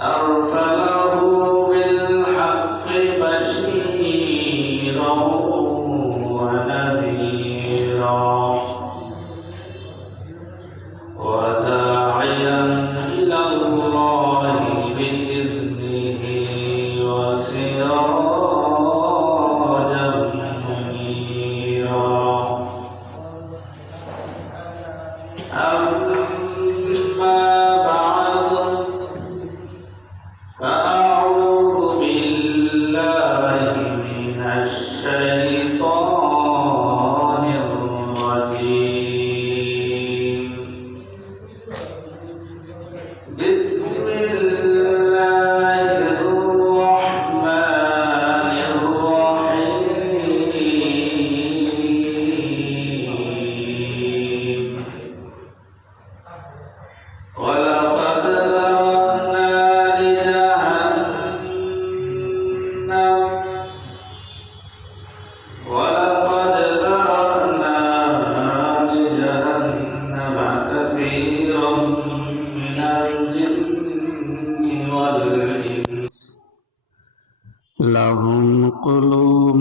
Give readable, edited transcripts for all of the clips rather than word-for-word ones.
أرسله بالحق بشيرا ونذيرا وداعيا إلى الله بإذنه وسراجا منيرا أما بعد فأعوذ بالله من الشيطان الرجيم بسم الله الرحمن الرحيم ولقد ذرأنا لجهنم كثيرا من الجن والإنس لهم قلوب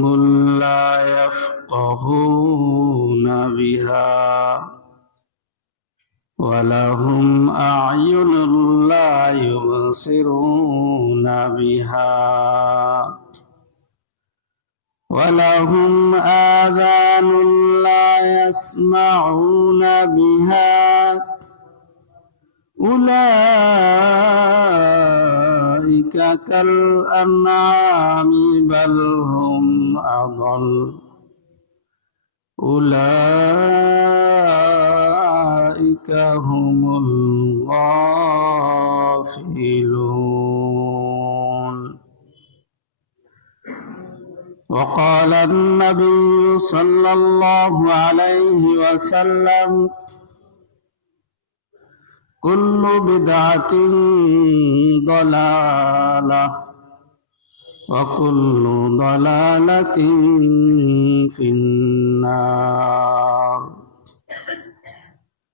لا يفقهون بها ولهم أعين لا يبصرون بها ولهم آذان لا يسمعون بها أولئك كالأنعام بل هم أضل أولئك هم الغافلون وقال النبي صلى الله عليه وسلم كل بدعة ضلالة وكل ضلالة في النار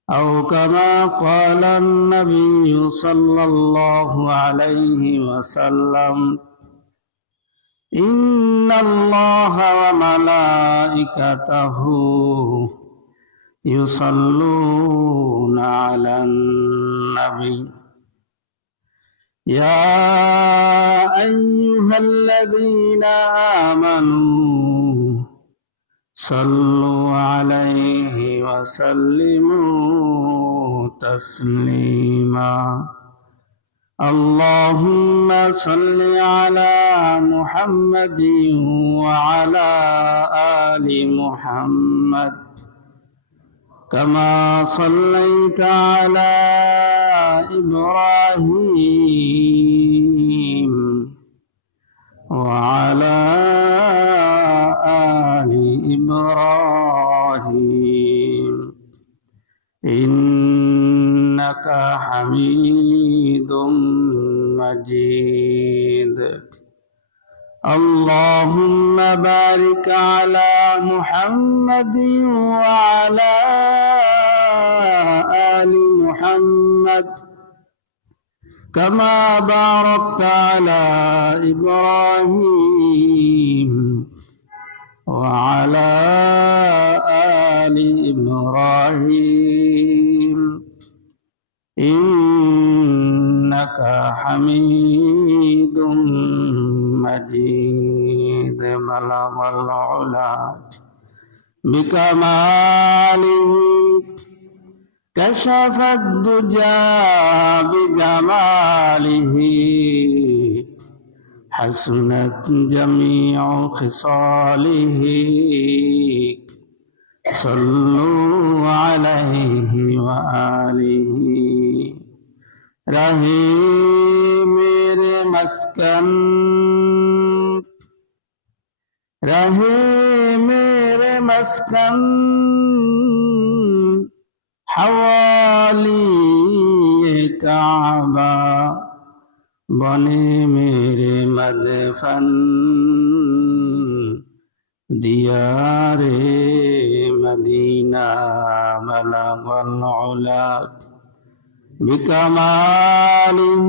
أو كما قال النبي صلى الله عليه وسلم إن الله وملائكته يصلون على النبي يا أيها الذين آمنوا صلوا عليه وسلموا تسليما اللهم صل على محمد وعلى آل محمد كما صليت على إبراهيم وعلى آل إبراهيم إنك حميد مجيد اللهم بارك على محمد وعلى آل محمد كما باركت على إبراهيم وعلى آل إبراهيم إنك حميد مجيد بلغ العلا بكماله كشف الدجى بجماله حسنت جميع خصاله صلوا عليه وآله رہے میرے مسکن حوالی کعبہ بنے میرے مدفن دیار مدینہ بلغ العلا بكماله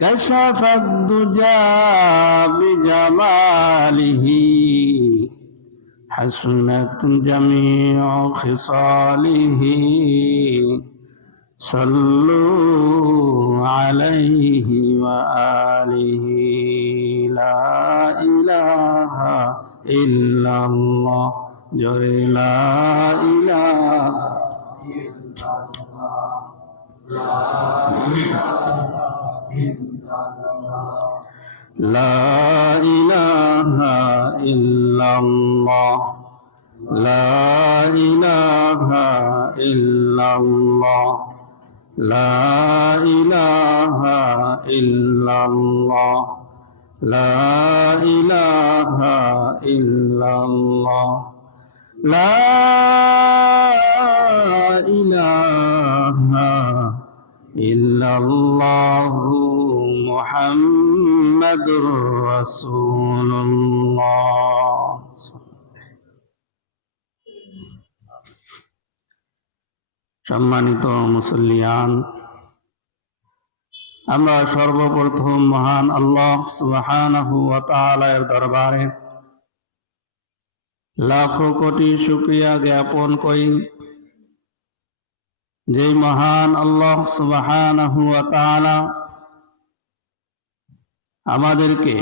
كشف الدجى بجماله حسنت جميع خصاله صلوا عليه وآله لا إله إلا الله جري لا إله إلا الله لا إله إلا الله لا إله إلا الله لا إله إلا الله لا إله إلا الله لا إله إلا الله محمد رسول الله সম্মানিত মুসল্লিয়ান, আমরা সর্বপ্রথম মহান আল্লাহ সুবহানাহু ওয়া তাআলার দরবারে লাখো কোটি শুকরিয়া জ্ঞাপন করি, যে মহান আল্লাহ সুবহানাহু ওয়া তাআলা আমাদেরকে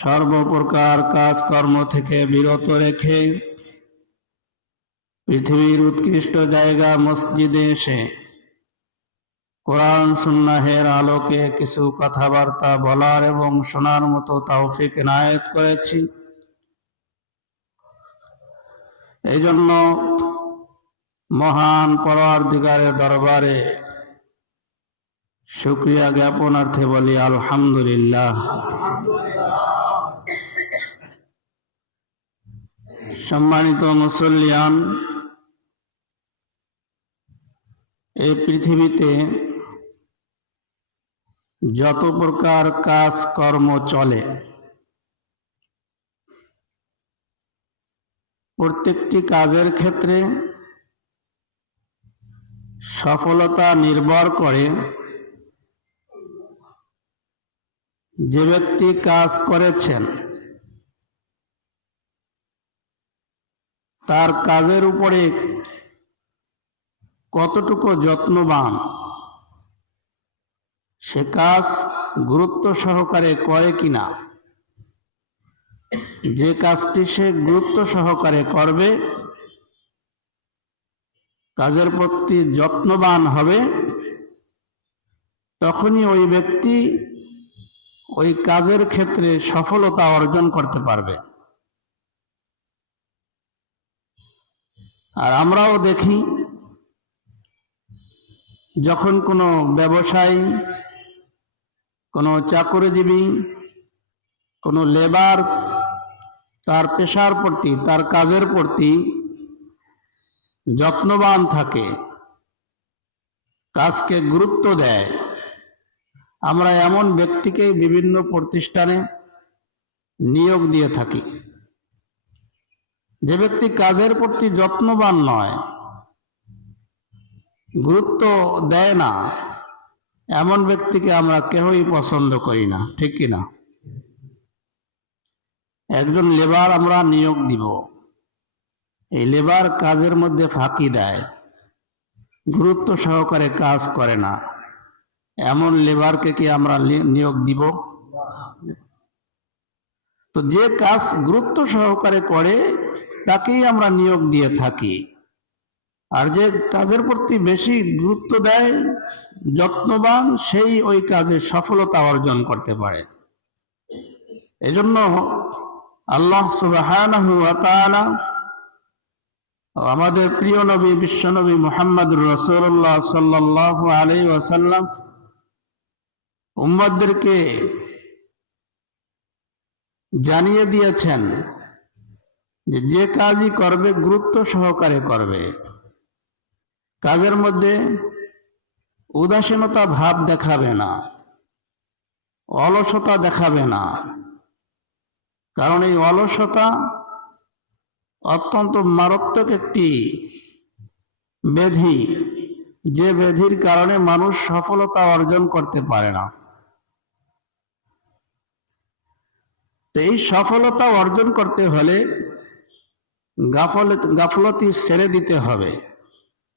সর্বপ্রকার কাজকর্ম থেকে বিরত রেখে পৃথিবীর উৎকৃষ্ট জায়গা মসজিদে এসে কোরআন সুন্নাহের আলোকে কিছু কথাবার্তা বলার এবং শোনার মতো তৌফিক এনায়েত করেছি। এই জন্য মহান পরওয়ারদিগারের দরবারে শুকরিয়া জ্ঞাপনার্থে বলি আলহামদুলিল্লাহ। সম্মানিত মুসল্লিয়ান, এই পৃথিবীতে যত প্রকার কাজ কর্ম চলে, প্রত্যেকটি কাজের ক্ষেত্রে সফলতা নির্ভর করে যে ব্যক্তি কাজ করেছেন তার কাজের উপরে কতটুকু যত্নবান, সে কাজ গুরুত্ব সহকারে করে কিনা। যে কাজটি সে গুরুত্ব সহকারে করবে, কাজের প্রতি যত্নবান হবে, তখনই ওই ব্যক্তি ওই কাজের ক্ষেত্রে সফলতা অর্জন করতে পারবে। আর আমরাও দেখি, যখন কোনো ব্যবসায়ী, কোনো চাকরিজীবী, কোনো লেবার তার পেশার প্রতি, তার কাজের প্রতি যত্নবান থাকে, কাজকে গুরুত্ব দেয়, আমরা এমন ব্যক্তিকে বিভিন্ন প্রতিষ্ঠানে নিয়োগ দিয়ে থাকি। যে ব্যক্তি কাজের প্রতি যত্নবান নয়, গুরুত্ব দেয় না, এমন ব্যক্তিকে আমরা কেউই পছন্দ করি না, ঠিক কিনা? একজন লেবার আমরা নিয়োগ দিব, এই লেবার কাজের মধ্যে ফাঁকি দেয়, গুরুত্ব সহকারে কাজ করে না, এমন লেবারকে কি আমরা নিয়োগ দিব? তো যে কাজ গুরুত্ব সহকারে করে তাকেই আমরা নিয়োগ দিয়ে থাকি। আর যে কাজের প্রতি বেশি গুরুত্ব দেয়, যত্নবান, সেই ওই কাজে সফলতা অর্জন করতে পারে। এজন্য আল্লাহ সুবহানাহু ওয়া তাআলা আমাদের প্রিয় নবী বিশ্বনবী মুহাম্মদুর রাসূলুল্লাহ সাল্লাল্লাহু আলাইহি ওয়াসাল্লাম উম্মতদেরকে জানিয়ে দিয়েছেন যে যে কাজই করবে গুরুত্ব সহকারে করবে, কাজের মধ্যে উদাসীনতা ভাব দেখাবে না, অলসতা দেখাবে না। কারণ এই অলসতা অত্যন্ত মারাত্মক একটি ব্যাধি, যে ব্যাধির কারণে মানুষ সফলতা অর্জন করতে পারে না। তো এই সফলতা অর্জন করতে হলে গাফলতি ছেড়ে দিতে হবে,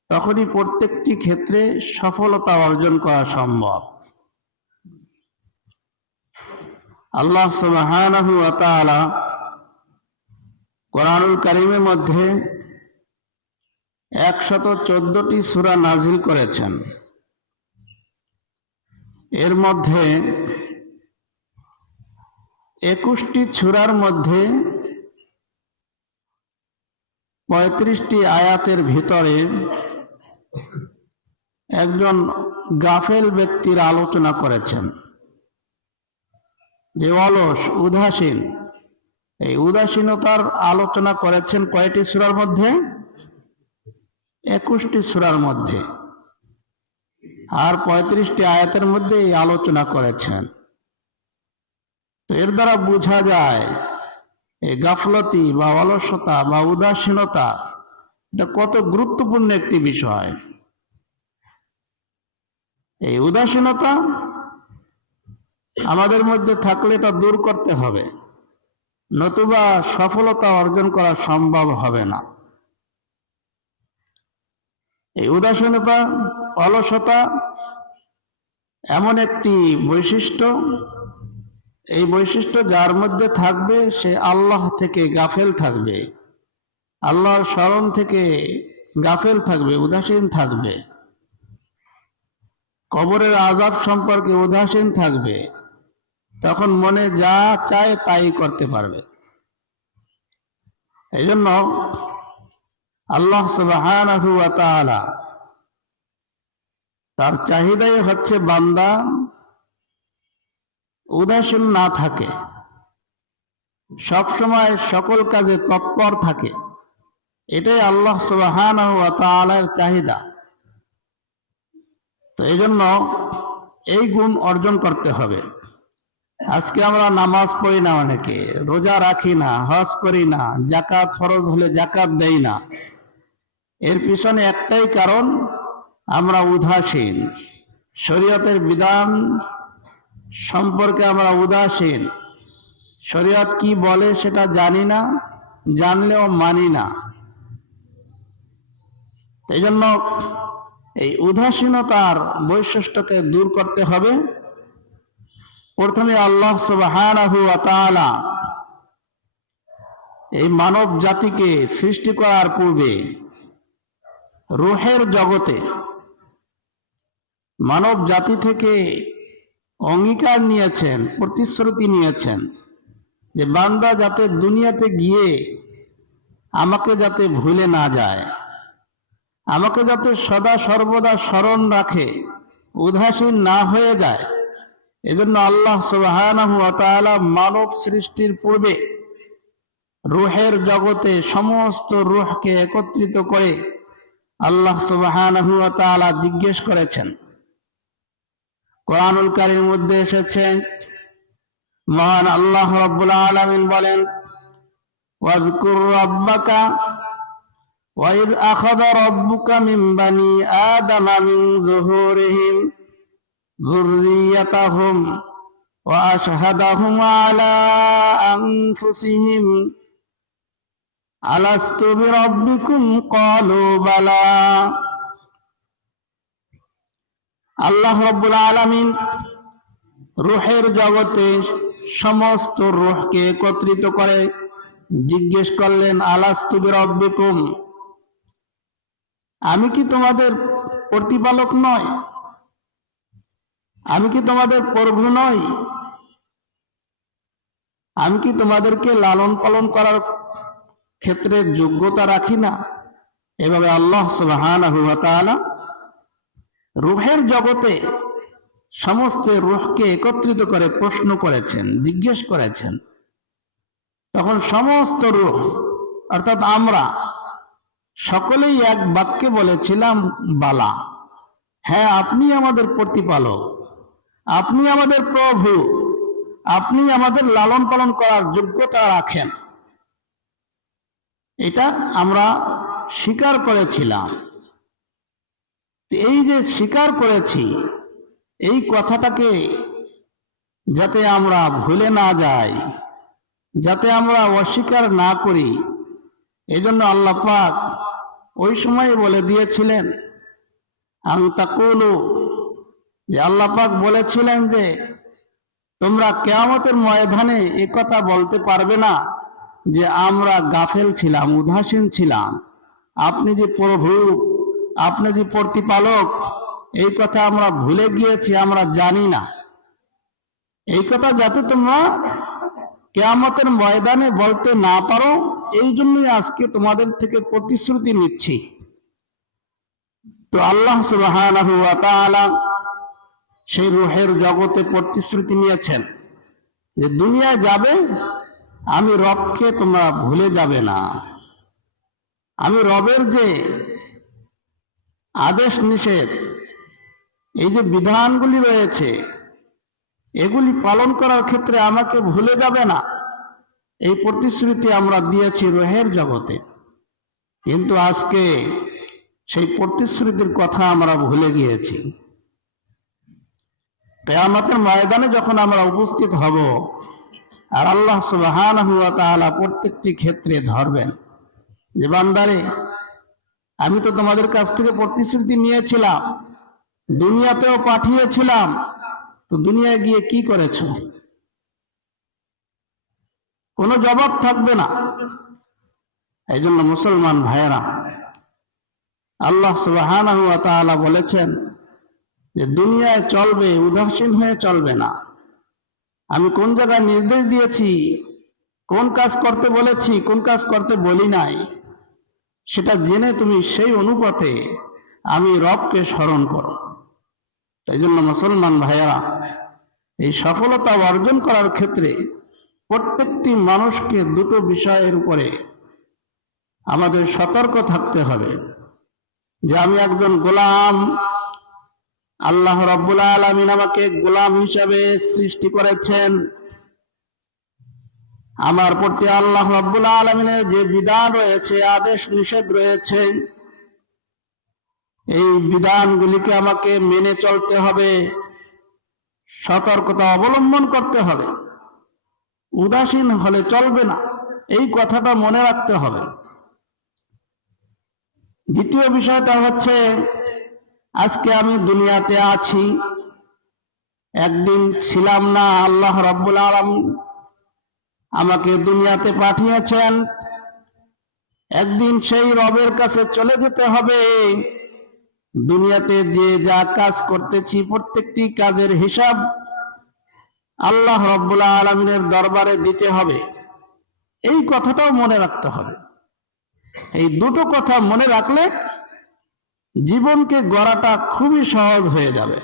তখনই প্রত্যেকটি ক্ষেত্রে সফলতা অর্জন করা সম্ভব। আল্লাহ সুবহানাহু ওয়া তাআলা কোরআনুল কারীমের মধ্যে 114টি সূরা নাজিল করেছেন। এর মধ্যে 21টি সূরার মধ্যে 35টি আয়াতের ভিতরে একজন গাফেল ব্যক্তির আলোচনা করেছেন, যে অলস উদাসীন। এই উদাসীনতার আলোচনা করেছেন কয়টি সূরার মধ্যে? 21টি সূরার মধ্যে, আর 35টি আয়াতের মধ্যে এই আলোচনা করেছেন। তো এর দ্বারা বোঝা যায় এই গাফলতি বা অলসতা বা উদাসীনতা এটা কত গুরুত্বপূর্ণ একটি বিষয়। এই উদাসীনতা আমাদের মধ্যে থাকলে এটা দূর করতে হবে, নতুবা সফলতা অর্জন করা সম্ভব হবে না। এই উদাসীনতা, অলসতা এমন একটি বৈশিষ্ট্য, এই বৈশিষ্ট্য যার মধ্যে থাকবে সে আল্লাহ থেকে গাফেল থাকবে, আল্লাহর স্মরণ থেকে গাফেল থাকবে, উদাসীন থাকবে, কবরের আযাব সম্পর্কে উদাসীন থাকবে। তখন মনে যা চায় তাই করতে পারবে। এই জন্য আল্লাহ সুবহানাহু ওয়া তাআলা তার চাহিদাই হচ্ছে বান্দা উদাসীন না থাকে, সবসময় সকল কাজে তৎপর থাকে। এটাই আল্লাহ সুবহানাহু ওয়া তাআলার চাহিদা। তো এই জন্য এই গুণ অর্জন করতে হবে। আজকে আমরা নামাজ পড়ি না, অনেকে রোজা রাখি না, হজ করি না, যাকাত ফরজ হলে যাকাত দেই না। এর পিছনে একটাই কারণ, আমরা উদাসীন, শরীয়তের বিধান সম্পর্কে আমরা উদাসীন। শরীয়ত কি বলে সেটা জানি না, জানলেও মানি না। এই জন্য এই উদাসীনতার বৈশিষ্ট্যকে দূর করতে হবে। প্রথমে আল্লাহ সুবহানাহু ওয়া তাআলা এই মানব জাতিকে সৃষ্টি করার পূর্বে রূহের জগতে মানব জাতি থেকে অঙ্গীকার নিয়েছেন, প্রতিশ্রুতি নিয়েছেন যে বান্দা যাতে দুনিয়াতে গিয়ে আমাকে যাতে ভুলে না যায়, আমাকে যাতে সদা সর্বদা স্মরণ রাখে, উদাসীন না হয়ে যায়। এজন্য আল্লাহ সুবহানাহু ওয়া তাআলা মানব সৃষ্টির পূর্বে রূহের জগতে সমস্ত রূহকে একত্রিত করে আল্লাহ সুবহানাহু ওয়া তাআলা জিজ্ঞেস করেছেন। কোরআনুল কারীমের মধ্যে এসেছে, মহান আল্লাহ রাব্বুল আলামিন বলেন, ওয়াযকুর রাব্বাকা ওয়া ইয আখাযা রাব্বুকা মিন বানি আদামা মিন যুহুরিহিম যুররিয়াতাহুম ওয়া আশহাদাহুম আলা আনফুসিহিম আলাস্তু বিরাব্বিকুম ক্বালু বালা। আল্লাহ রাব্বুল আলামিন রূহের জগতে সমস্ত রূহকে একত্রিত করে জিজ্ঞেস করলেন, আলাস্তু বিরাব্বিকুম, আমি কি তোমাদের প্রতিপালক নয়? আমি কি তোমাদের প্রভু নই? আমি কি তোমাদেরকে লালন পালন করার ক্ষেত্রে যোগ্যতা রাখি না? এভাবে আল্লাহ সুবহানাহু ওয়া তাআলা রূহের জগতে সমস্ত রূহকে একত্রিত করে প্রশ্ন করেছেন, জিজ্ঞেস করেছেন। তখন সমস্ত রূহ অর্থাৎ আমরা সকলেই এক বাক্যে বলেছিলাম, বালা, হ্যাঁ আপনি আমাদের প্রতিপালক, আপনি আমাদের প্রভু, আপনি আমাদের লালন পালন করার যোগ্যতা রাখেন। এটা আমরা স্বীকার করেছিলাম। তো এই যে স্বীকার করেছি, এই কথাটাকে যাতে আমরা ভুলে না যাই, যাতে আমরা অস্বীকার না করি, এজন্য আল্লাহ পাক ওই সময় বলে দিয়েছিলেন আন তাকুলু, যে আল্লাহ পাক বলেছিলেন যে তোমরা কিয়ামতের ময়দানে এই কথা বলতে পারবে না যে আমরা গাফেল ছিলাম, উদাসীন ছিলাম, আপনি যে প্রভু, আপনি যে প্রতিপালক, এই কথা আমরা ভুলে গিয়েছি, আমরা জানি না। এই কথা যাতে তোমরা কিয়ামতের ময়দানে বলতে না পারো, এই জন্যই আজকে তোমাদের থেকে প্রতিশ্রুতি নিচ্ছি। তো আল্লাহ সুবহানাহু ওয়া তাআলা সেই রূহের জগতে প্রতিশ্রুতি নিয়েছেন যে দুনিয়ায় যাবে, আমি রবকে তোমরা ভুলে যাবে না। আমি রবের যে আদেশ নিষেধ, এই যে বিধানগুলি রয়েছে, এগুলি পালন করার ক্ষেত্রে আমাকে ভুলে যাবে না, এই প্রতিশ্রুতি আমরা দিয়েছি রূহের জগতে। কিন্তু আজকে সেই প্রতিশ্রুতির কথা আমরা ভুলে গিয়েছি। কিয়ামতের ময়দানে যখন আমরা উপস্থিত হব, আর আল্লাহ সুবহানাহু ওয়া তাআলা প্রত্যেকটি ক্ষেত্রে ধরবেন যে বান্দারে, আমি তো তোমাদের কাছ থেকে প্রতিশ্রুতি নিয়েছিলাম, দুনিয়াতেও পাঠিয়েছিলাম, তো দুনিয়ায় গিয়ে কি করেছো? কোনো জবাব থাকবে না। এই জন্য মুসলমান ভাইয়েরা, আল্লাহ সুবহানাহু ওয়া তাআলা বলেছেন যে দুনিয়ায় চলবে, উদাসীন হয়ে চলবে না। আমি কোন জায়গায় নির্দেশ দিয়েছি, কোন কাজ করতে বলেছি, কোন কাজ করতে বলি নাই, সেটা জেনে তুমি সেই অনুপাতে আমি রবকে স্মরণ করো। এই জন্য মুসলমান ভাইয়েরা, এই সফলতা অর্জন করার ক্ষেত্রে প্রত্যেকটি মানুষকে দুটো বিষয়ের উপরে আমাদের সতর্ক থাকতে হবে, যে আমি একজন গোলাম, আল্লাহ রাব্বুল আলামিন আমাকে গোলাম হিসাবে সৃষ্টি করেছেন। আমার প্রতি আল্লাহ রাব্বুল আলামিনের যে বিধান রয়েছে, আদেশ নিষেধ রয়েছে, এই বিধানগুলিকে আমাকে মেনে চলতে হবে, সতর্কতা অবলম্বন করতে হবে, উদাসীন হলে চলবে না, এই কথাটা মনে রাখতে হবে। দ্বিতীয় বিষয়টা হচ্ছে, আজকে আমি দুনিয়াতে আছি, একদিন ছিলাম না। আল্লাহ রাব্বুল আলামিন আমাকে দুনিয়াতে পাঠিয়েছেন, একদিন সেই রবের কাছে চলে যেতে হবে। দুনিয়াতে যে যা কাজ করতেছি, প্রত্যেকটি কাজের হিসাব আল্লাহ রাব্বুল আলামিনের দরবারে দিতে হবে, এই কথাটাও মনে রাখতে হবে। এই দুটো কথা মনে রাখলে জীবনকে গড়াটা খুবই সহজ হয়ে যাবে।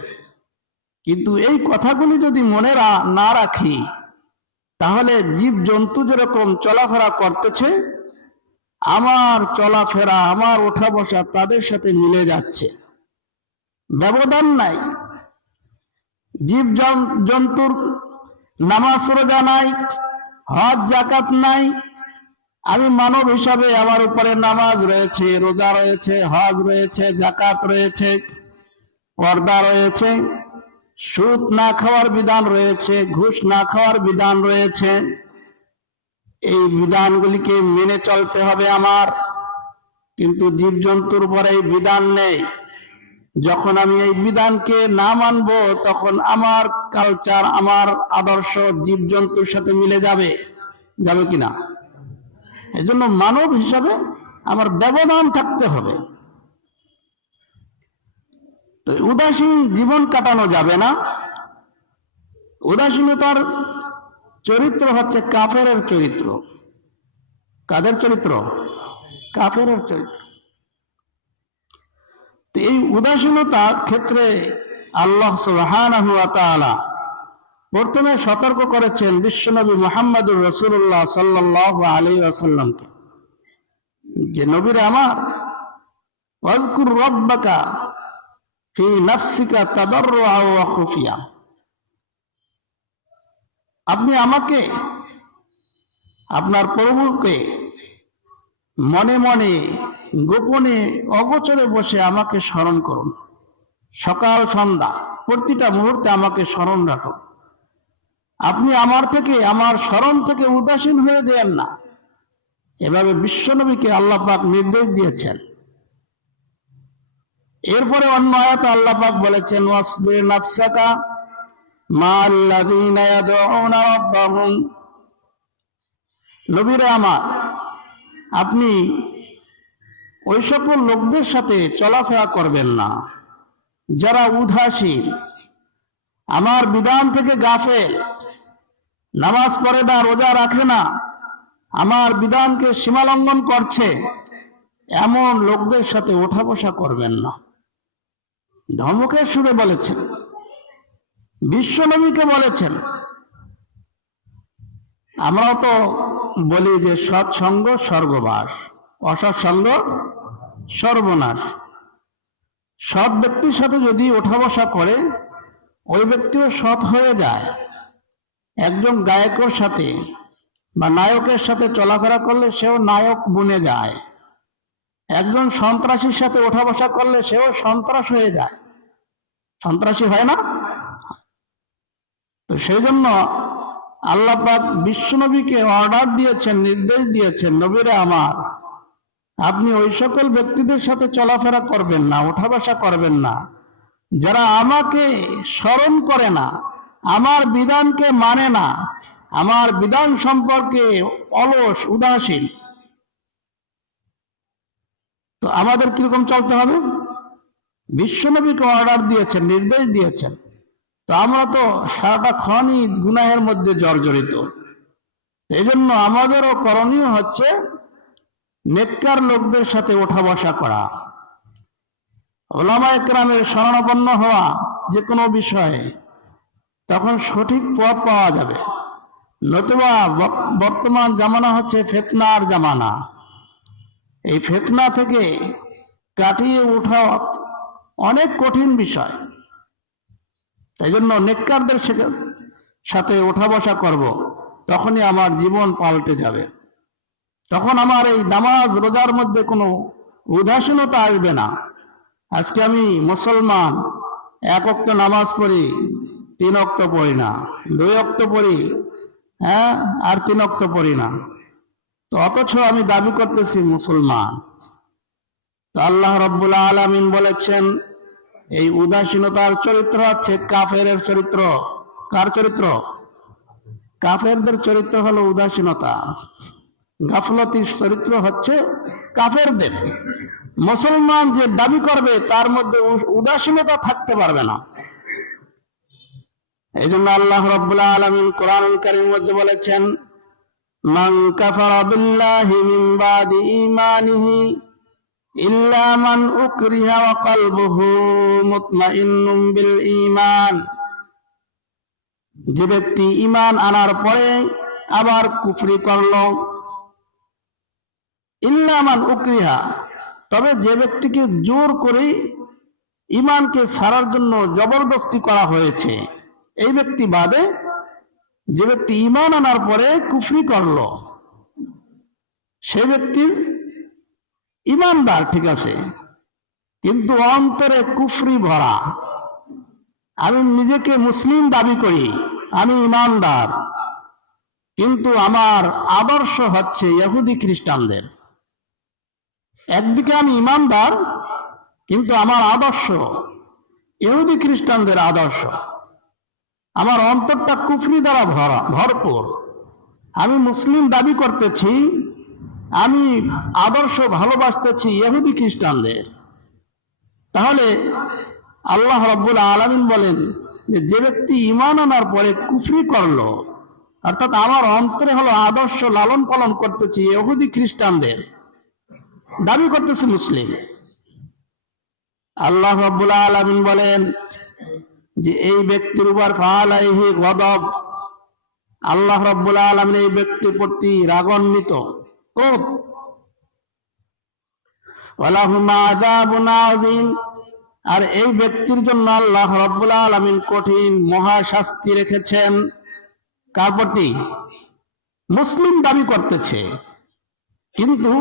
কিন্তু এই কথাগুলি যদি মনে না রাখি, তাহলে জীব জন্তু যেরকম চলাফেরা করতেছে, আমার চলাফেরা, আমার ওঠা বসা তাদের সাথে মিলে যাচ্ছে, ব্যবধান নাই। জীব জন্তুর নামাজ রোজা নাই, হজ যাকাত নাই, আমি মানব হিসাবে আমার উপরে নামাজ রয়েছে, রোজা রয়েছে, হজ রয়েছে, যাকাত রয়েছে, পর্দা রয়েছে, সুদ না খাওয়ার বিধান রয়েছে, ঘুষ না খাওয়ার বিধান রয়েছে। এই বিধানগুলিকে মেনে চলতে হবে আমার। কিন্তু জীবজন্তুর উপরে এই বিধান নেই। যখন আমি এই বিধানকে না মানব, তখন আমার কালচার, আমার আদর্শ জীবজন্তুর সাথে মিলে যাবে, যাবে কিনা? এজন্য মানব হিসাবে আমার ব্যবধান থাকতে হবে। তো উদাসীন জীবন কাটানো যাবে না। উদাসীনতার চরিত্র হচ্ছে কাফেরের চরিত্র। কাদের চরিত্র? কাফেরের চরিত্র। তো এই উদাসীনতার ক্ষেত্রে আল্লাহ সুবহানাহু ওয়া তাআলা প্রথমে সতর্ক করেছেন বিশ্বনবী মুহাম্মদুর রাসূলুল্লাহ সাল্লাল্লাহু আলাইহি ওয়াসাল্লামকে, যে নবীরে আমার, ওয়াজকুর রাব্বাকা ফি নাফসিকা তাদাররুআ ওয়া খুফিয়া, আপনি আমাকে, আপনার প্রভুকে মনে মনে, গোপনে, অগোচরে বসে আমাকে স্মরণ করুন। সকাল সন্ধ্যা প্রতিটা মুহূর্তে আমাকে স্মরণ রাখো। আপনি আমার থেকে, আমার স্মরণ থেকে উদাসীন হয়ে যেন না। এভাবে বিশ্বনবীকে আল্লাহ পাক নির্দেশ দিয়েছেন। এরপরে অন্য আয়াতে আল্লাহ পাক বলেছেন, ওয়াসবির নাফসাকা মা'আল্লাযীনা ইয়াদউনা রাব্বাহুম। নবীরে আমার, আপনি ওই সকল লোকদের সাথে চলাফেরা করবেন না যারা উদাসীন, আমার বিধান থেকে গাফেল, নামাজ পড়ে না, রোজা রাখে না, আমার বিধানকে সীমালঙ্ঘন করছে, এমন লোকদের সাথে ওঠা বসা করবেন না। ধর্মকে সুরে বলেছেন, বিশ্বনবীকে বলেছেন। আমরাও তো বলি যে সৎসঙ্গ স্বর্গবাস, অসৎসঙ্গ সর্বনাশ। সৎ ব্যক্তির সাথে যদি ওঠা বসা করে, ওই ব্যক্তিও সৎ হয়ে যায়। একজন গায়কের সাথে বা নায়কের সাথে চলাফেরা করলে সেও নায়ক বনে যায়। একজন সন্ত্রাসীর সাথে ওঠা বসা করলে সেও সন্ত্রাস হয়ে যায়। সন্ত্রাসী হয় না? তো সেই জন্য আল্লাহ পাক বিশ্বনবীকে অর্ডার দিয়েছেন, নির্দেশ দিয়েছেন, নবীরে আমার, আপনি ওই সকল ব্যক্তিদের সাথে চলাফেরা করবেন না, ওঠা বসা করবেন না যারা আমাকে স্মরণ করে না, আমার বিধানকে মানে না, আমার বিধান সম্পর্কে অলস, উদাসীন। তো আমাদের কিরকম চলতে হবে? বিশ্বনবীকে অর্ডার দিয়েছেন, নির্দেশ দিয়েছেন। তো আমরা তো সারাটা ক্ষণই গুনাহের মধ্যে জর্জরিত। এই জন্য আমাদেরও করণীয় হচ্ছে নেককার লোকদের সাথে ওঠা বসা করা, উলামায়ে কেরামের শরণাপন্ন হওয়া যে কোনো বিষয়ে, তখন সঠিক পথ পাওয়া যাবে। নতুবা বর্তমান জামানা হচ্ছে ফিতনার জামানা। এই ফিতনা থেকে কাটিয়ে ওঠা অনেক কঠিন বিষয়। তাই জন্য নেককারদের সাথে ওঠা বসা করব, তখনই আমার জীবন পাল্টে যাবে। তখন আমার এই নামাজ রোজার মধ্যে কোনো উদাসীনতা আসবে না। আজকে আমি মুসলমান, 1 ওয়াক্ত নামাজ পড়ি, 3 ওয়াক্ত পড়ি না, 2 ওয়াক্ত পড়ি, আর 3 ওয়াক্ত পড়ি না। তো অথচ আমি দাবি করতেছি মুসলমান। তো আল্লাহ রাব্বুল আলামিন বলেছেন, এই উদাসীনতার চরিত্র হচ্ছে কাফেরের চরিত্র। কার চরিত্র? কাফেরদের চরিত্র হলো উদাসীনতা। গাফলতির চরিত্র হচ্ছে কাফেরদের। মুসলমান যে দাবি করবে তার মধ্যে উদাসীনতা থাকতে পারবে না। এই জন্য আল্লাহ রাব্বুল আলামিন কোরআনুল কারীমের মধ্যে বলেছেন, মান কাফারা বিল্লাহি মিন বাদি ঈমানিহি ইল্লা মান উকরিহা ওয়া কলবুহু মুতমাইন্নুম বিল ঈমান। যে ব্যক্তি ঈমান আনার পরে আবার কুফরি করলো, ইল্লা মান উকরিহা, তবে যে ব্যক্তিকে জোর করে ঈমানকে ছাড়ার জন্য জবরদস্তি করা হয়েছে, এই ব্যক্তি বাদে যে ব্যক্তি ঈমান আনার পরে কুফরি করলো, সেই ব্যক্তি ঈমানদার, ঠিক আছে, কিন্তু অন্তরে কুফরি ভরা। আমি নিজেকে মুসলিম দাবি করি, আমি ঈমানদার, কিন্তু আমার আদর্শ হচ্ছে ইহুদি খ্রিস্টানদের। একদিকে আমি ঈমানদার, কিন্তু আমার আদর্শ ইহুদি খ্রিস্টানদের আদর্শ। আমার অন্তরটা কুফরি দ্বারা ভরপুর। আমি মুসলিম দাবি করতেছি, আমি আদর্শ ভালোবাসতেছি ইহুদি খ্রিস্টানদের। তাহলে আল্লাহ রাব্বুল আলামিন বলেন যে ব্যক্তি ঈমান আনার পরে কুফরি করলো, অর্থাৎ আমার অন্তরে হলো আদর্শ লালন পালন করতেছি ইহুদি খ্রিস্টানদের, দাবি করতেছি মুসলিম। আল্লাহ রাব্বুল আলামিন বলেন যে এই ব্যক্তির উপর ফালাইহি গদব, আল্লাহ রাব্বুল আলামিন এই ব্যক্তির প্রতি রাগান্বিত, ক্রোধ। ওয়ালাহুম আযাবুন আযীম, আর এই ব্যক্তির জন্য আল্লাহ রাব্বুল আলামিন কঠিন মহা শাস্তি রেখেছেন। কার প্রতি? মুসলিম দাবি করতেছে, কিন্তু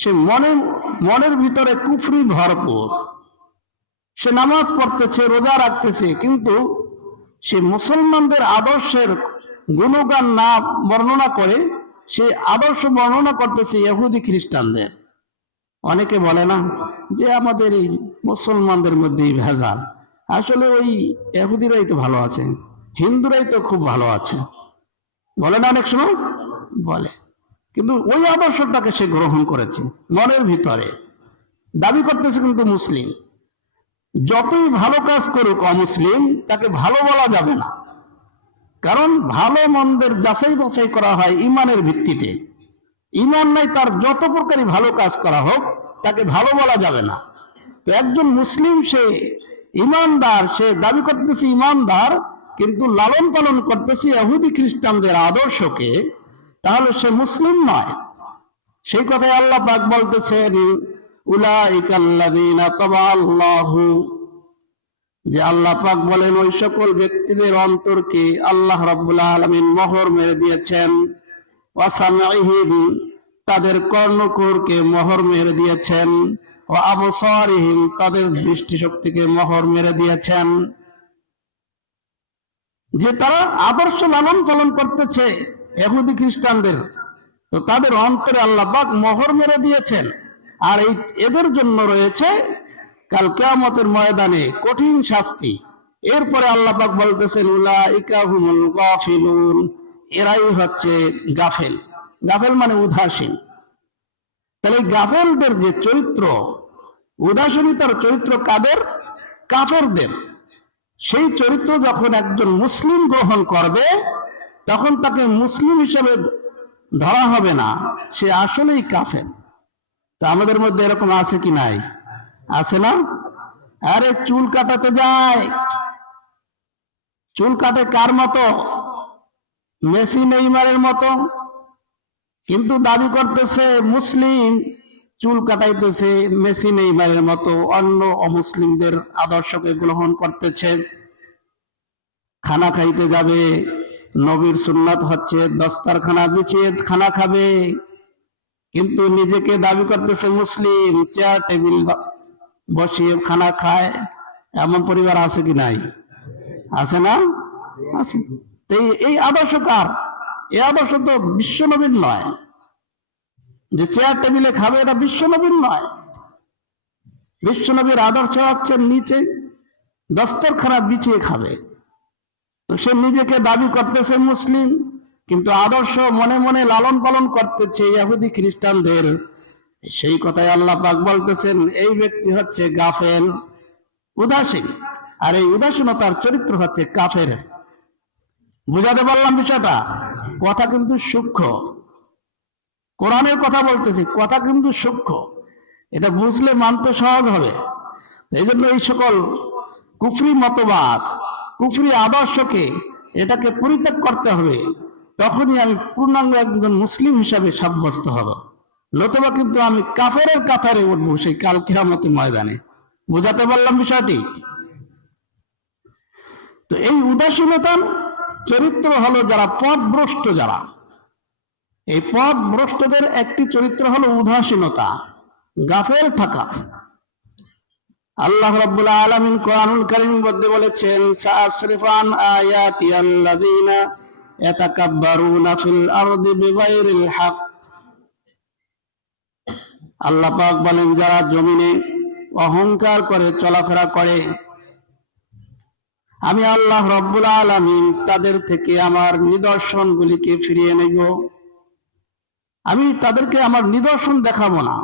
সে মনের ভিতরে কুফরি ভরপুর। সে নামাজ পড়তেছে, রোজা রাখতেছে, কিন্তু সে মুসলমানদের আদর্শের গুণগান না বর্ণনা করে সে আদর্শ বর্ণনা করতেছে ইহুদি খ্রিস্টানদের। অনেকে বলে না যে আমাদের এই মুসলমানদের মধ্যেই ভেজাল, আসলে ওই ইহুদিরাই তো ভালো আছে, হিন্দুরাই তো খুব ভালো আছে, বলে না অনেক সময় বলে। কিন্তু ওই আদর্শটাকে সে গ্রহণ করেছে মনের ভিতরে, দাবি করতেছে কিন্তু মুসলিম। যতই ভালো কাজ করুক অমুসলিম, তাকে ভালো বলা যাবে না, কারণ ভালো মন্দের যাচাই বাছাই করা হয় ইমানের ভিত্তিতে। ইমান নাই, তার যত প্রকারই ভালো কাজ করা হোক তাকে ভালো বলা যাবে না। তো একজন মুসলিম সে ইমানদার, সে দাবি করতেছে ইমানদার, কিন্তু লালন পালন করতেছে ইহুদি খ্রিস্টানদের আদর্শকে, তাহলে সে মুসলিম নয়। সেই কথাই আল্লাহ পাক বলতেছেন উলাইকাল্লাযীনা তাবাআল্লাহু, যে আল্লাহ পাক বলেন ওই সকল ব্যক্তিদের অন্তরকে আল্লাহ রাব্বুল আলামিন মোহর মেরে দিয়েছেন, ওয়া সামঈহিম, তাদের কর্ণকুহরকে মোহর মেরে দিয়েছেন, ওয়া আবসারিহিম, তাদের দৃষ্টিশক্তিকে মোহর মেরে দিয়েছেন। যে তারা আদর্শ লালন পালন করতেছে ইহুদি খ্রিস্টানদের, তো তাদের অন্তরে আল্লাহ পাক মোহর মেরে দিয়েছেন। আর এদের জন্য রয়েছে কাল কিয়ামতের ময়দানে কঠিন শাস্তি। এরপরে আল্লাহ পাক বলতেছেন উলাইকা হুমুল গাফিলুন, এরাই হচ্ছে গাফেল। গাফেল মানে উদাসীন। তাহলে গাফেলদের যে চরিত্র, উদাসীনতার চরিত্র কাদের? কাফেরদের। সেই চরিত্র যখন একজন মুসলিম গ্রহণ করবে, তখন তাকে মুসলিম হিসেবে ধরা হবে না, সে আসলেই কাফের। তা আমাদের মধ্যে এরকম আছে কি নাই? আছে না? আরে চুল কাটাতে যায়, চুল কাটে কার মতো? মেসি নেইমারের মতো, কিন্তু দাবি করতেছে মুসলিম, চুল কাটাইতেছে মেসি নেইমারের মতো, অন্য অমুসলিমদের আদর্শকে গ্রহণ করতেছে। খানা খাইতে যাবে, নবীর সুন্নাত হচ্ছে দস্তারখানা বিছিয়ে খানা খাবে, কিন্তু নিজেকে দাবি করতেছে মুসলিম, চেয়ার টেবিল বসিয়ে খানা খায়। এমন পরিবার আছে কি নাই? আছে না? আছে। এই আদর্শ কার? এই আদর্শ তো বিশ্বনবীর নয়। যে চেয়ার টেবিলে খাবে এটা বিশ্বনবীর নয়। বিশ্বনবীর আদর্শ হচ্ছে নিচে দস্তরখানা বিছিয়ে খাবে। তো সে নিজেকে দাবি করতেছে মুসলিম, কিন্তু আদর্শ মনে মনে লালন পালন করতেছে ইহুদি খ্রিস্টানদের। সেই কথাই আল্লাহ পাক বলতেছেন এই ব্যক্তি হচ্ছে গাফেল, উদাসীন। আর এই উদাসীনতার চরিত্র হচ্ছে কাফের। বুঝাতে পারলাম বিষয়টা? কথা কিন্তু সূক্ষ্ম, কোরআনের কথা বলতেছি, কথা কিন্তু সূক্ষ্ম। এটা বুঝলে মানতে সহজ হবে। এই জন্য এই সকল কুফরি মতবাদ, কুফরি আদর্শকে, এটাকে পরিত্যাগ করতে হবে। তখনই আমি পূর্ণাঙ্গ একজন মুসলিম হিসাবে সাব্যস্ত হব, নতুবা কিন্তু আমি কাফেরের কাতারে উঠবো সেই কাল কিয়ামতের ময়দানে। বুঝাতে পারলাম বিষয়টি? তো এই উদাসীনতার চরিত্র হলো যারা পথভ্রষ্ট, যারা এই পথভ্রষ্টদের একটি চরিত্র হলো উদাসীনতা, গাফেল থাকা। আল্লাহ রাব্বুল আলামিন কোরআনুল কারীমের মধ্যে বলেছেন সাআসরিফান আয়াতি আল্লাযীনা ইয়াতাকাব্বারুনা ফিল আরদি বিগাইরিল হক। আল্লাহ পাক বলেন যারা জমিনে অহংকার করে চলাফেরা করে, আমি আল্লাহ রাব্বুল আলামিন তাদের থেকে আমার নিদর্শনগুলিকে ফিরিয়ে নেব। আমি তাদেরকে আমার নিদর্শন দেখাবো না।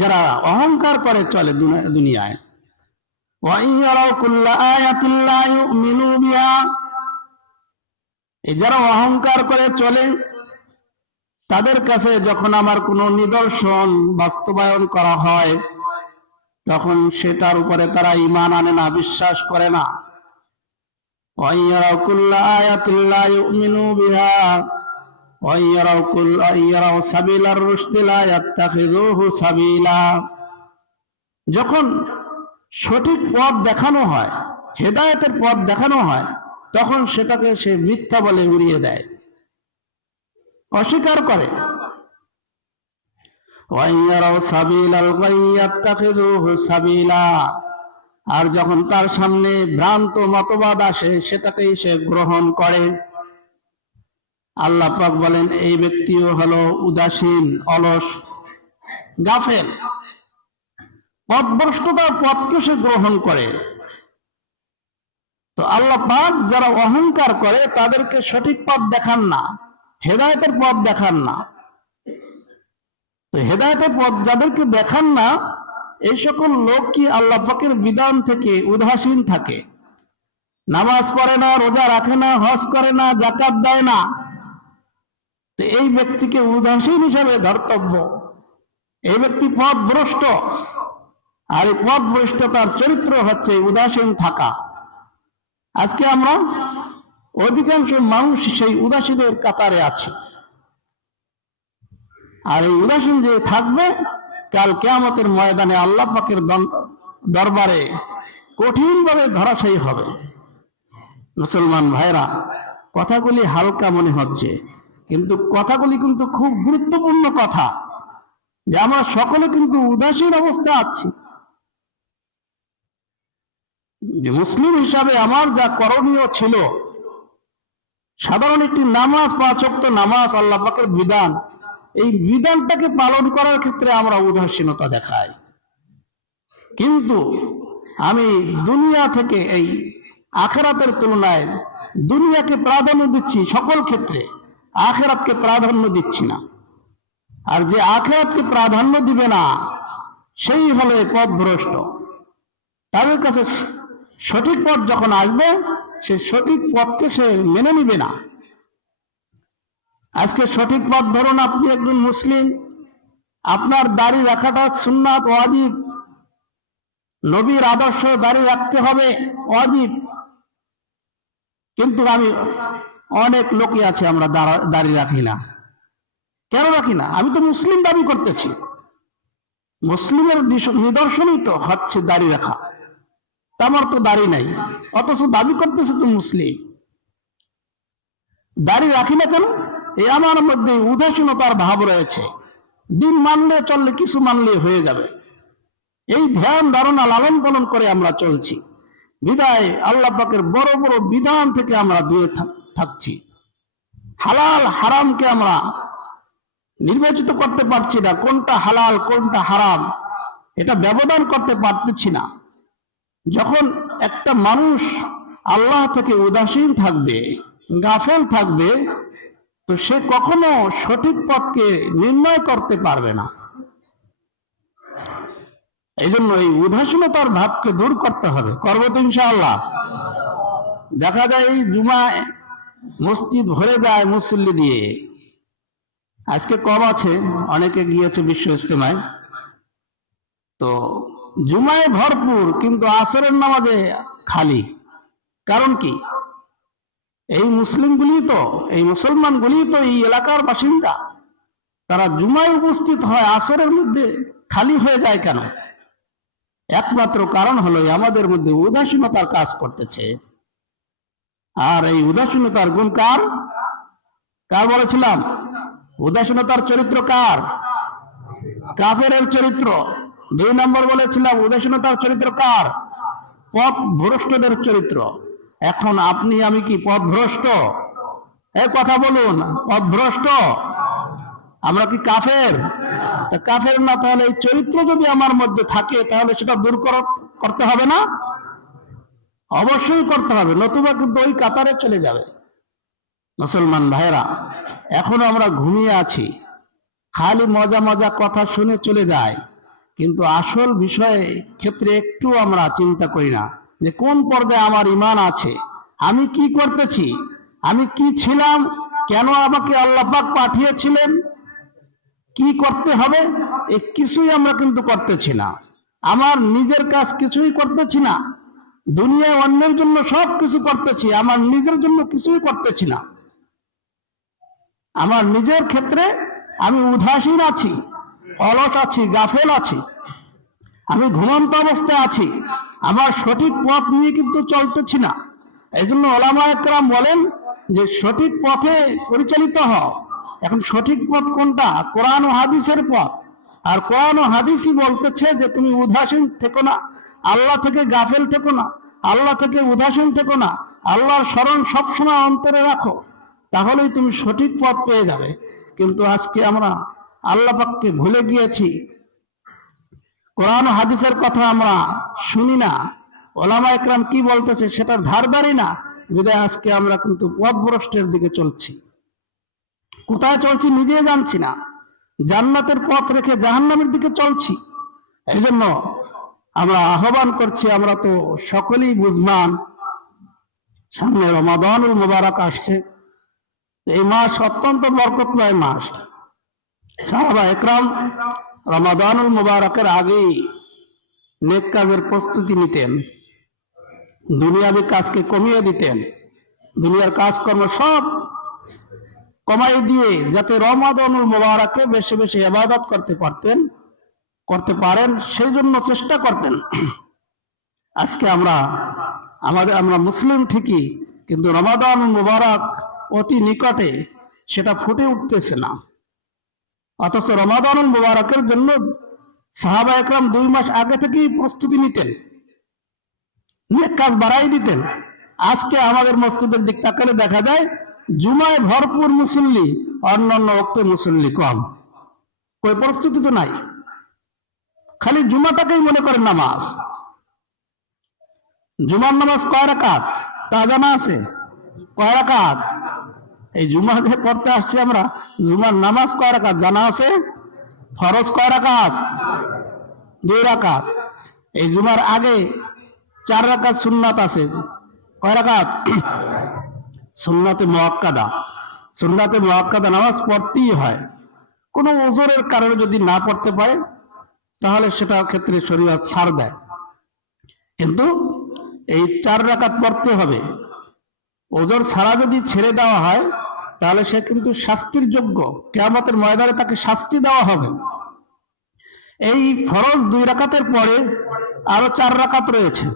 যারা অহংকার করে চলে দুনিয়ায়, যারা অহংকার করে চলে, তাদের কাছে যখন আমার কোনো নিদর্শন বাস্তবায়ন করা হয়, তখন সেটার উপরে তারা ঈমান আনে না, বিশ্বাস করে না। যখন সঠিক পথ দেখানো হয়, হেদায়েতের পথ দেখানো হয়, তখন সেটাকে সে মিথ্যা বলে উড়িয়ে দেয়, অস্বীকার করে। আর যখন তার সামনে ভ্রান্ত মতবাদ আসে সেটাকেই সে গ্রহণ করে। আল্লাহ পাক বলেন এই ব্যক্তিও হলো উদাসীন, অলস, গাফেল, পথভ্রষ্টতার পথকে সে গ্রহণ করে। তো আল্লাহ পাক যারা অহংকার করে তাদেরকে সঠিক পথ দেখান না, হেদায়েতের পথ দেখান না। তো হেদায়েতের পথ যাদেরকে দেখান না, এই সকল লোক কি আল্লাহ পাকের বিধান থেকে উদাসীন থাকে, নামাজ পড়ে না, রোজা রাখে না, হজ করে না, যাকাত দেয় না। তো এই ব্যক্তিকে উদাসীন হিসাবে ধর্তব্য। এই ব্যক্তি পথভ্রষ্ট, আর এই পথভ্রষ্টতার চরিত্র হচ্ছে উদাসীন থাকা। আজকে আমরা অধিকাংশ মানুষ সেই উদাসীনের কাতারে আছি। আর এই উদাসীন যে থাকবে, কাল কিয়ামতের ময়দানে আল্লাহ পাকের দরবারে কঠিনভাবে ধরাশায়ী হবে। মুসলমান ভাইরা, কথাগুলি হালকা মনে হচ্ছে, কিন্তু কথাগুলি কিন্তু খুব গুরুত্বপূর্ণ কথা, যে আমরা সকলে কিন্তু উদাসীন অবস্থায় আছি। যে মুসলিম হিসাবে আমার যা করণীয় ছিল, সাধারণ একটি নামাজ, 5 ওয়াক্ত নামাজ, আল্লাহ পাকের বিধান, এই বিধানটাকে পালন করার ক্ষেত্রে আমরা উদাসীনতা দেখাই। কিন্তু আমি দুনিয়া থেকে এই আখিরাতের তুলনায় দুনিয়াকে প্রাধান্য দিচ্ছি সকল ক্ষেত্রে, আখিরাতকে প্রাধান্য দিচ্ছি না। আর যে আখিরাতকে প্রাধান্য দিবে না, সেই হলো পথভ্রষ্ট। তাদের কাছে সঠিক পথ যখন আসবে, সে সঠিক পথকে সে মেনে নিবে না। আজকে সঠিক পথ ধরুন, আপনি একজন মুসলিম, আপনার দাড়ি রাখাটা সুন্নাত, ওয়াজিব, নবীর আদর্শ দাড়ি রাখতে হবে, ওয়াজিব। কিন্তু আমি অনেক লোকই আছে আমরা দাড়ি রাখি না। কেন রাখি না? আমি তো মুসলিম দাবি করতেছি। মুসলিমের নিদর্শনই তো হচ্ছে দাড়ি রাখা। আমার তো দাড়ি নাই, অথচ দাবি করতেছে তো মুসলিম। দাড়ি রাখি না কেন? এই আমার মধ্যে উদাসীনতার ভাব রয়েছে। দিন মানলে চললে, কিছু মানলে হয়ে যাবে, এই ধ্যান ধারণা লালন পালন করে আমরা চলছি। বিদায় আল্লাহ পাকের বড় বড় বিধান থেকে আমরা দূরে থাকছি। হালাল হারামকে আমরা নির্বাচিত করতে পারছি না, কোনটা হালাল কোনটা হারাম এটা ব্যবধান করতে পারতেছি না। যখন একটা মানুষ আল্লাহ থেকে উদাসীন থাকবে, গাফেল থাকবে, তো সে কখনো সঠিক পথকে নির্ণয় করতে পারবে না। এই জন্য এই উদাসীনতার ভাবকে দূর করতে হবে। করবো তো ইনশাআল্লাহ। দেখা যায় এই জুমায় মসজিদ ভরে যায় মুসল্লি দিয়ে। আজকে কম আছে, অনেকে গিয়েছে বিশ্ব ইজতেমায়। তো জুমায় ভরপুর, কিন্তু আসরের নামাজে খালি। কারণ কি? এই মুসলিমগুলি তো, এই মুসলমানগুলি তো এই এলাকার বাসিন্দা। তারা জুমায় উপস্থিত হয়, আসরের মধ্যে খালি হয়ে যায় কেন? একমাত্র কারণ হলো আমাদের মধ্যে উদাসীনতার কাজ করতেছে। আর এই উদাসীনতার গুণ কার? কার বলেছিলাম? উদাসীনতার চরিত্র কার? কাফেরের চরিত্র। 2 নম্বর বলেছিলাম উদাসীনতার চরিত্র কার? পথভ্রষ্টদের চরিত্র। এখন আপনি আমি কি পথভ্রষ্ট? এই কথা বলুন, পথভ্রষ্ট? আমরা কি কাফের? কাফের না, তাহলে এই চরিত্র যদি আমার মধ্যে থাকে, তাহলে সেটা দূর করতে হবে না? অবশ্যই করতে হবে, নতুবা কিন্তু ওই কাতারে চলে যাবে। মুসলমান ভাইরা, এখনো আমরা ঘুমিয়ে আছি, খালি মজা মজা কথা শুনে চলে যায়, কিন্তু আসল বিষয়ে ক্ষেত্রে একটু আমরা চিন্তা করি না যে কোন পর্যায়ে আমার ঈমান আছে, আমি কি করতেছি, আমি কি ছিলাম, কেন আমাকে আল্লাহ পাক পাঠিয়েছিলেন, কি করতে হবে, এই কিছুই আমরা কিন্তু করতেছি না। আমার নিজের কাজ কিছুই করতেছি না। দুনিয়ায় অন্যের জন্য সব কিছু করতেছি, আমার নিজের জন্য কিছুই করতেছি না। আমার নিজের ক্ষেত্রে আমি উদাসীন আছি, অলস আছি, গাফেল আছি, আমি ঘুমন্ত অবস্থায় আছি। আমার সঠিক পথ নিয়ে কিন্তু চলতেছি না। এই জন্য ওলামায়ে কেরাম বলেন যে সঠিক পথে পরিচালিত হও। এখন সঠিক পথ কোনটা? কোরআন ও হাদিসের পথ। আর কোন হাদিসই বলতেছে যে তুমি উদাসীন থেকো না, আল্লাহ থেকে গাফেল থেকো না, আল্লাহ থেকে উদাসীন থেকো না, আল্লাহর স্মরণ সবসময় অন্তরে রাখো, তাহলেই তুমি সঠিক পথ পেয়ে যাবে। কিন্তু আজকে আমরা আল্লাহ পাককে ভুলে গিয়েছি, কোরআন ও হাদিসের কথা আমরা শুনি না, ওলামা একরাম কি বলতেছে সেটার ধার ধারি না, বিধায় আজকে আমরা কিন্তু পথভ্রষ্টের দিকে চলছি। কোথায় চলছি নিজে জানছি না, জান্নাতের পথ রেখে জাহান্নামের দিকে চলছি। এই জন্য আমরা আহ্বান করছি, আমরা তো সকলেই বুঝমান, সামনে রমাদানুল মুবারক আসছে। এই মাস অত্যন্ত বরকতময় মাস। সাহাবা একরাম রমাদানুল মুবারকের আগেই নেক কাজের প্রস্তুতি নিতেন, দুনিয়াবী কাজকে কমিয়ে দিতেন, দুনিয়ার কাজকর্ম সব কমাই দিয়ে যাতে রমাদানুল মুবারকে বেশি বেশি ইবাদত করতে পারেন সেই জন্য চেষ্টা করতেন। আজকে আমরা মুসলিম ঠিকই, কিন্তু রমাদানুল মুবারক অতি নিকটে, সেটা ফুটে উঠতেছে না। অথচ রমাদানুল মুবারকের জন্য সাহাবা একরাম 2 মাস আগে থেকেই প্রস্তুতি নিতেন, নেক কাজ বাড়াই দিতেন। আজকে আমাদের মসজিদের দিক তাকালে দেখা যায় জুমায় ভরপুর মুসল্লি, অন্যান্য ওয়াক্তে মুসল্লি কম। কই প্রস্তুতি তো নাই, খালি জুমাটাকেই মনে করেন নামাজ। জুমার নামাজ কয় রাকাত তা জানা আছে? কয় রাকাত? এই জুমা যে পড়তে আসছি আমরা, জুমার নামাজ কয় রাকাত জানা আছে? ফরজ কয় রাকাত? 2 রাকাত। এই জুমার আগে 4 রাকাত সুন্নাত আছে। কয় রাকাত? সুন্নাতে মুআক্কাদা। সুন্নাতে মুআক্কাদা নামাজ পড়তেই হয়। কোনো ওজরের কারণে যদি না পড়তে পারে তাহলে সেটা ক্ষেত্রে শরীয়ত ছাড় দেয়, কিন্তু এই 4 রাকাত পড়তে হবে। ওজর ছাড়া যদি ছেড়ে দেওয়া হয় তাহলে সে কিন্তু শাস্তির যোগ্য, কিয়ামতের ময়দানে তাকে শাস্তি দেওয়া হবে। এই ফরজ 2 রাকাতের পরে আরো 4 রাকাত রয়েছে।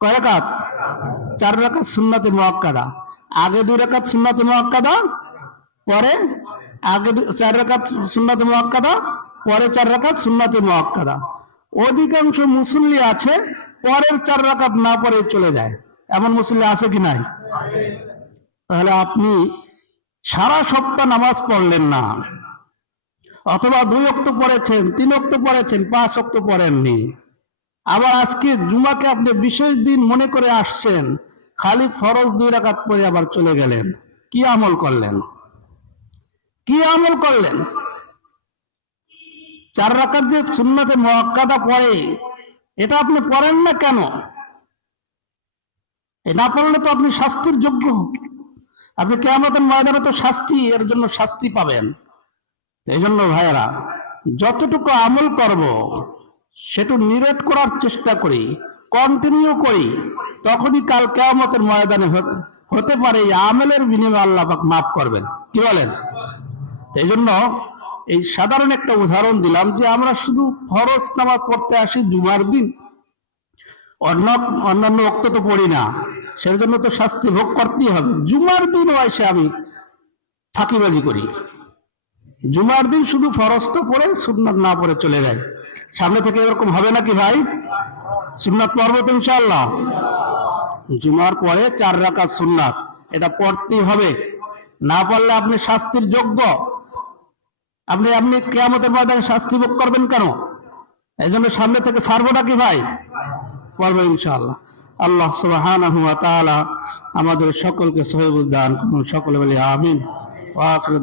কয় রাকাত? 4 রাকাত সুন্নাতে মুআক্কাদা। আগে 2 রাকাত সুন্নাতে মুআক্কাদা, পরে আগে 4 রাকাত সুন্নাতে মুআক্কাদা, পরে 4 রাকাত সুন্নাতে মুআক্কাদা। অধিকাংশ মুসল্লি আছে পরের 4 রাকাত না পড়ে চলে যায়, এমন মুসল্লি আছে কি নাই? তাহলে আপনি সারা সপ্তাহ নামাজ পড়লেন না, অথবা 2 ওয়াক্ত পড়েছেন, 3 ওয়াক্ত পড়েছেন, 5 ওয়াক্ত পড়েননি। আবার আজকে জুমাকে আপনি বিশেষ দিন মনে করে আসছেন, খালি ফরজ 2 রাকাত পড়ে আবার চলে গেলেন। কি আমল করলেন? কি আমল করলেন? 4 রাকাত যে সুন্নাতে মুআক্কাদা পড়ে, এটা আপনি পড়েন না কেন? না পড়লে তো আপনি শাস্তির যোগ্য, আপনি কিয়ামতের ময়দানে তো এর জন্য শাস্তি পাবেন। এই জন্য ভাইয়েরা, যতটুকু আমল করব সেটা নিরেট করার চেষ্টা করি, কন্টিনিউ করি, তখনই কাল কিয়ামতের ময়দানে হতে পারে এই আমলের বিনিময়ে আল্লাহ পাক মাফ করবেন। কি বলেন? এই জন্য এই সাধারণ একটা উদাহরণ দিলাম যে আমরা শুধু ফরজ নামাজ পড়তে আসি জুমার দিন, অন্যান্য ওয়াক্ত তো পড়ি না, সেই জন্য তো শাস্তি ভোগ করতেই হবে। জুমার দিন এসে আমি ফাঁকিবাজি করি, জুমার দিন শুধু ফরজটা পড়ে সুন্নাত না পড়ে চলে যায়। সামনে থেকে এরকম হবে নাকি ভাই? সুন্নাত পড়বো তো ইনশাআল্লাহ। জুমার পরে 4 রাকাত সুন্নাত, এটা পড়তেই হবে, না পড়লে আপনি শাস্তির যোগ্য। আপনি কিয়ামতের ময়দানে শাস্তি ভোগ করবেন কেন? এই জন্য সামনে থেকে ছাড়বো নাকি ভাই? পড়বো ইনশাআল্লাহ। আল্লাহ সুবহানাহু ওয়া তাআলা আমাদের সকলকে সহিহ বুঝ দান করুন। সকলে বলি আমিন। ওয়া আখিরু